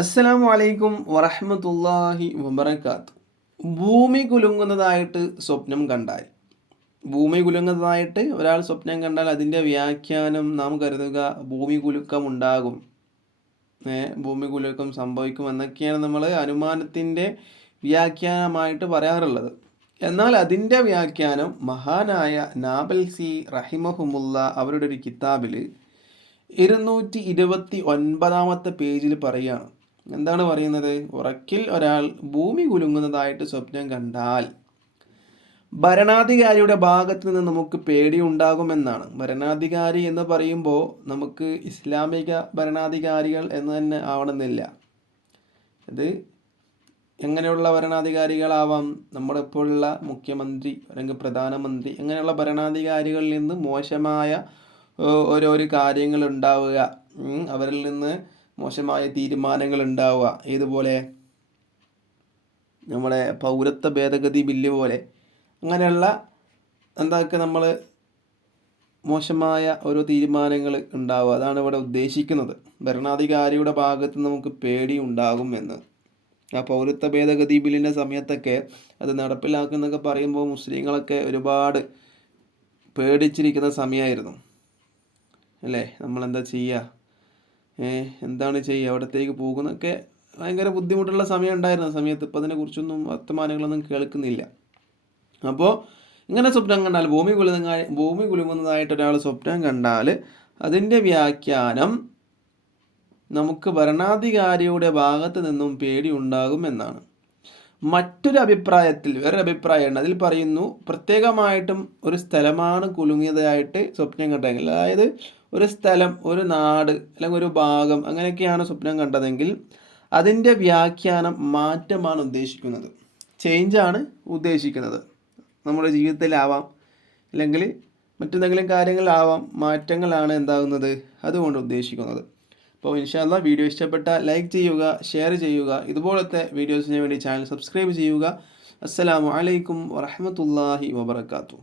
അസ്സലാമു അലൈക്കും വറഹ്മത്തുള്ളാഹി വബറകാതുഹു. ഭൂമി കുലുങ്ങുന്നതായിട്ട് സ്വപ്നം കണ്ടാൽ, ഭൂമി കുലുങ്ങുന്നതായിട്ട് ഒരാൾ സ്വപ്നം കണ്ടാൽ അതിൻ്റെ വ്യാഖ്യാനം നാം കരുതുക ഭൂമി കുലുക്കം ഉണ്ടാകും, ഭൂമി കുലുക്കം സംഭവിക്കും എന്നൊക്കെയാണ് നമ്മൾ അനുമാനത്തിൻ്റെ വ്യാഖ്യാനമായിട്ട് പറയാറുള്ളത്. എന്നാൽ അതിൻ്റെ വ്യാഖ്യാനം മഹാനായ നാബൽസി റഹിമഹുമുല്ല അവരുടെ ഒരു കിതാബിൽ 229 പേജിൽ പറയുകയാണ്. എന്താണ് പറയുന്നത്? ഉറക്കിൽ ഒരാൾ ഭൂമി കുലുങ്ങുന്നതായിട്ട് സ്വപ്നം കണ്ടാൽ ഭരണാധികാരിയുടെ ഭാഗത്ത് നിന്ന് നമുക്ക് പേടിയുണ്ടാകുമെന്നാണ്. ഭരണാധികാരി എന്ന് പറയുമ്പോൾ നമുക്ക് ഇസ്ലാമിക ഭരണാധികാരികൾ എന്ന് തന്നെ ആവണമെന്നില്ല. ഇത് എങ്ങനെയുള്ള ഭരണാധികാരികളാവാം? നമ്മുടെ ഇപ്പോഴുള്ള മുഖ്യമന്ത്രി അല്ലെങ്കിൽ പ്രധാനമന്ത്രി, അങ്ങനെയുള്ള ഭരണാധികാരികളിൽ നിന്ന് മോശമായ ഓരോരോ കാര്യങ്ങൾ ഉണ്ടാവുക, അവരിൽ നിന്ന് മോശമായ തീരുമാനങ്ങൾ ഉണ്ടാവുക. ഏതുപോലെ? നമ്മുടെ പൗരത്വ ഭേദഗതി ബില്ല് പോലെ അങ്ങനെയുള്ള നമ്മൾ മോശമായ ഓരോ തീരുമാനങ്ങൾ ഉണ്ടാവുക. അതാണ് ഇവിടെ ഉദ്ദേശിക്കുന്നത്. ഭരണാധികാരിയുടെ ഭാഗത്ത് നമുക്ക് പേടി ഉണ്ടാകും എന്ന്. ആ പൗരത്വ ഭേദഗതി ബില്ലിൻ്റെ സമയത്തൊക്കെ അത് നടപ്പിലാക്കുന്നൊക്കെ പറയുമ്പോൾ മുസ്ലിങ്ങളൊക്കെ ഒരുപാട് പേടിച്ചിരിക്കുന്ന സമയമായിരുന്നു അല്ലേ? നമ്മളെന്താ ചെയ്യുക, എന്താണ് ചെയ്യുക, അവിടത്തേക്ക് പോകുന്നൊക്കെ ഭയങ്കര ബുദ്ധിമുട്ടുള്ള സമയം ഉണ്ടായിരുന്ന സമയത്ത്. ഇപ്പോൾ അതിനെക്കുറിച്ചൊന്നും വർത്തമാനങ്ങളൊന്നും കേൾക്കുന്നില്ല. അപ്പോൾ ഇങ്ങനെ സ്വപ്നം കണ്ടാൽ, ഭൂമി കുലുങ്ങുന്നതായിട്ട് ഒരാൾ സ്വപ്നം കണ്ടാൽ അതിൻ്റെ വ്യാഖ്യാനം നമുക്ക് ഭരണാധികാരിയുടെ ഭാഗത്ത് നിന്നും പേടി ഉണ്ടാകും എന്നാണ്. മറ്റൊരു അഭിപ്രായത്തിൽ വേറൊരു അഭിപ്രായമുണ്ട്. അതിൽ പറയുന്നു, പ്രത്യേകമായിട്ടും ഒരു സ്ഥലമാണ് കുലുങ്ങിയതായിട്ട് സ്വപ്നം കണ്ടെങ്കിൽ, അതായത് ഒരു സ്ഥലം, ഒരു നാട് അല്ലെങ്കിൽ ഒരു ഭാഗം അങ്ങനെയൊക്കെയാണ് സ്വപ്നം കണ്ടതെങ്കിൽ അതിൻ്റെ വ്യാഖ്യാനം മാറ്റമാണ് ഉദ്ദേശിക്കുന്നത്, ചേഞ്ചാണ് ഉദ്ദേശിക്കുന്നത്. നമ്മുടെ ജീവിതത്തിലാവാം അല്ലെങ്കിൽ മറ്റെന്തെങ്കിലും കാര്യങ്ങളാവാം, മാറ്റങ്ങളാണ് എന്താകുന്നത് അതുകൊണ്ട് ഉദ്ദേശിക്കുന്നത്. അപ്പോൾ ഇൻഷാ അല്ലാഹ് വീഡിയോ ഇഷ്ടപ്പെട്ടാൽ ലൈക്ക് ചെയ്യുക, ഷെയർ ചെയ്യുക. ഇതുപോലത്തെ വീഡിയോസിന് വേണ്ടി ചാനൽ സബ്സ്ക്രൈബ് ചെയ്യുക. അസ്സലാമു അലൈക്കും വറഹ്മത്തുള്ളാഹി വബറകാതുഹു.